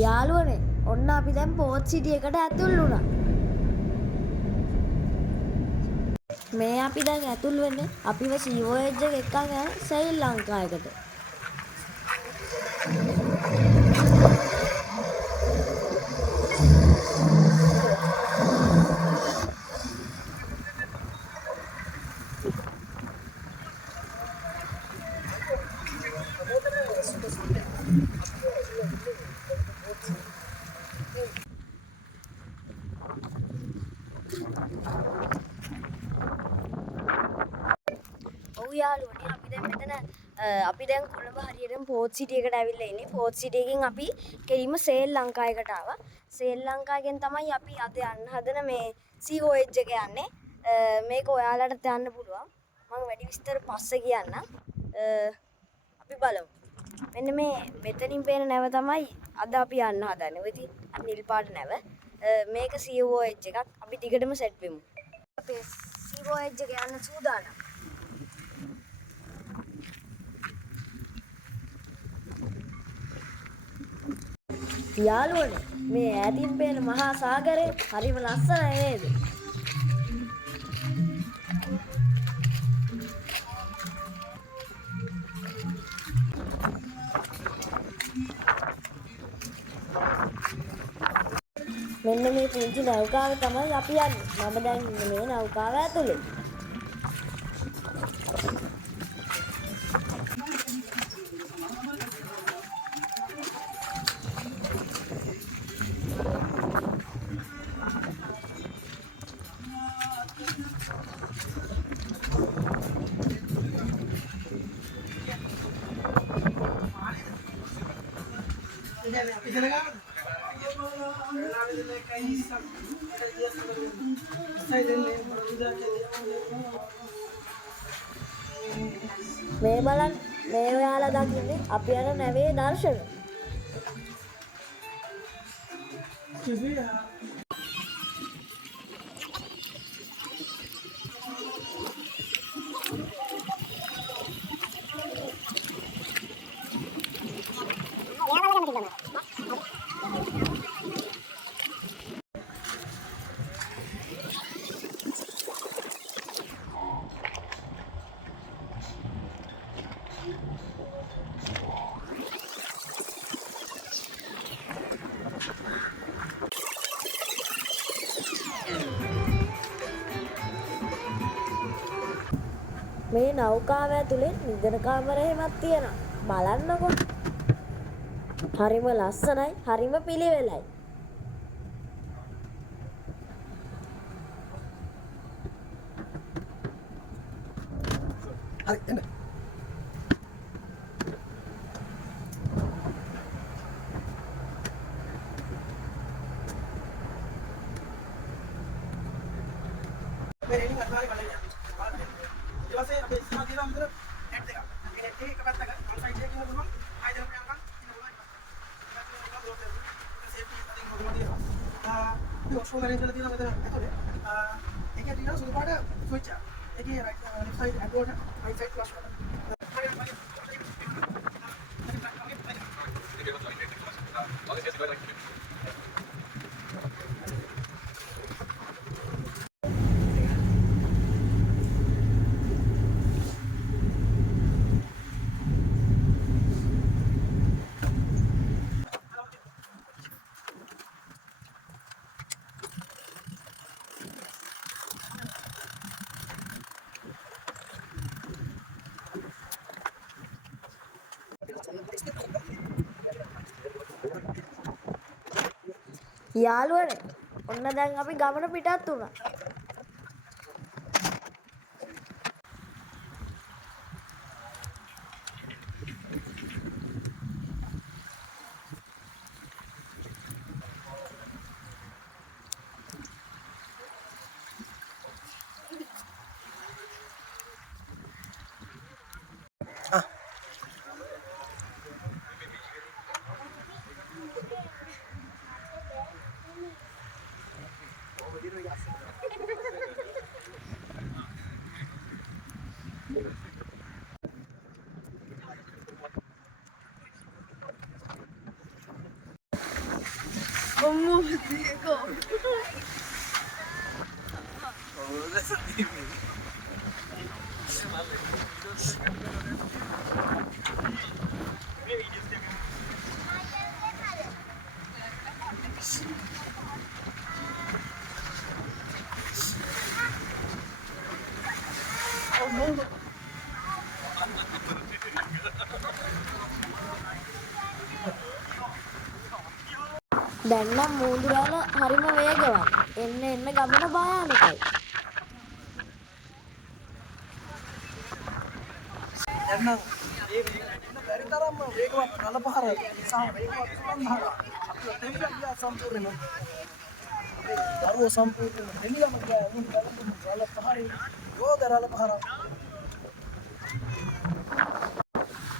යාළුවනේ ඔන්න අපි දැන් පෝත් සිටි එකට ඇතුල් වුණා. මේ අපි දැන් ඇතුල් වෙන්නේ අපිව සී වොයේජ් එක එක්කන් යන ශ්‍රී ලංකාවකට. ඔව් යාළුවනේ අපි දැන් මෙතන අපි දැන් කොළඹ හරියටම පෝත් සිටි එකට ඇවිල්ලා ඉන්නේ. පෝත් සිටි එකෙන් අපි කෙලින්ම ශ්‍රී ලංකාවකට ආවා. ශ්‍රී ලංකාවෙන් තමයි අපි අද යන්න හදන මේ සී වොයේජ් එක යන්නේ. මේක ඔයාලටත් යන්න පුළුවන්. මම වැඩි විස්තර පස්සේ කියන්නම්. අපි බලමු. මෙන්න මේ මෙතනින් පේන නැව තමයි අද අපි යන්න හදන්නේ. ඔය ඉතින් නිල් පාට නැව. මේක සී වොයේජ් එකක්. අපි ටිකටම සෙට් වෙමු. අපි සී වොයේජ් එක යන්න සූදානම්. යාළුවනේ මේ ඈතින් පේන මහා සාගරය හරිම ලස්සනයි නේද? මෙන්න මේ පුංචි නෞකාව තමයි අපි යන්නේ. මම දැන් ඉන්නේ මේ නෞකාව ඇතුලේ. මේ බලන්න මේ ඔයාලා දකින්නේ අපි යන නැවේ දර්ශන. මේ නෞකාව ඇතුලේ නිදන කාමරයමක් තියෙනවා. බලන්නකෝ. හරිම ලස්සනයි, හරිම පිළිවෙලයි. හරි එන්න. මේ රේඩින් අත්මාරේ බලන්න. ඊට පස්සේ අපි ඉස්සරහ තියෙනවා මෙතන නෙට් එකක්. මේ නෙට් එකේ එක පැත්තක වන් සයිඩ් එකේ ඉන්න පුළුවන්. ආයෙ දෙන්න යනකම් ඉන්න පුළුවන්. සේෆ්ටි අතින් මොකද තියෙනවා. මේ ඔක්කොම මැනේජ් කරලා තියෙනවා මෙතන ඇතුලේ. ඒකේ තියෙනවා සුදු පාට ස්විච් එක. ඒකේ ලෙෆ්ට් සයිඩ් ඇඩ්වෝට රයිට් සයිඩ් ෆ්ලෂ් කරලා. යාළුවනේ ඔන්න දැන් අපි ගමන පිටත් වුණා. දැන් නම් මූදුරාල හරිම වේගවත්. එන්න එන්න ගමන භයානකයි. දැන් නම් බැරි තරම්ම වේගවත් රළ පහර නිසා වේගවත් සම්හාර අපිට දෙවියන් ගියා සම්පූර්ණයෙන්ම දරුවෝ සම්පූර්ණයෙන්ම දෙවියන්ම ගියා උන් රළ පහරින් යෝධ රළ පහර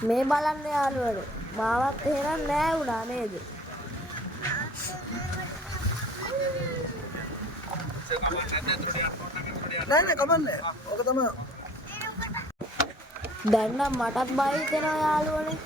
මේ බලන්න යාළුවනේ. මාවත් එහෙනම් නෑ වුණා නේද? නෑ කමන්නේ. ඔක තමයි. දැන් නම් මටත් බය හිතෙනවා යාළුවනේ.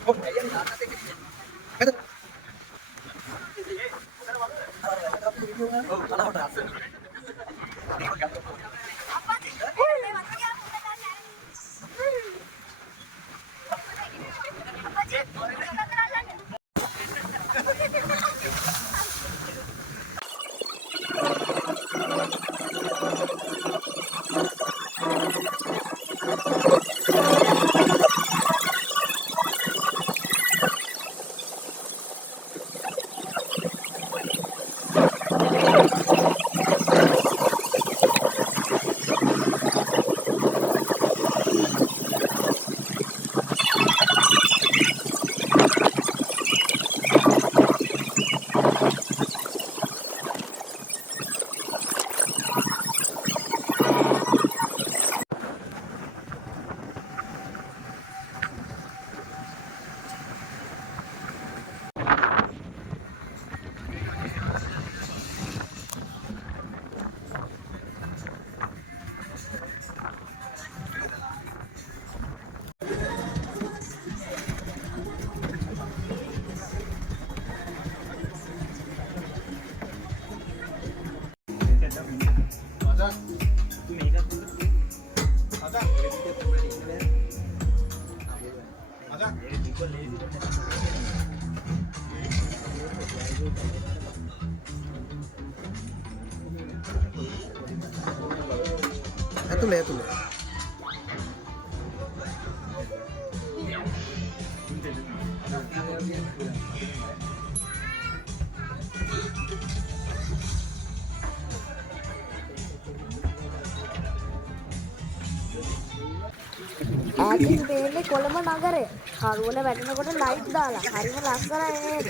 ඇතුලේ ඈතින් පේන්නේ කොළඹ නගරය. කරුවල වැටෙනකොට ලයිට් දාලා. හරිම ලස්සනයි නේද?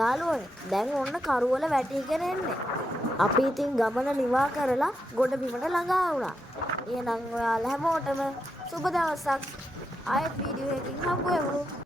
යාළුවනේ දැන් ඔන්න කරුවල වැටිගෙන එන්නේ. අපි ඉතින් ගමන නිවා කරලා ගොඩ බිමට ළඟා වුණා. එහෙනම් ඔයාලා හැමෝටම සුබ දවසක්. ආයෙත් වීඩියෝ එකකින් හම්බ වෙමු.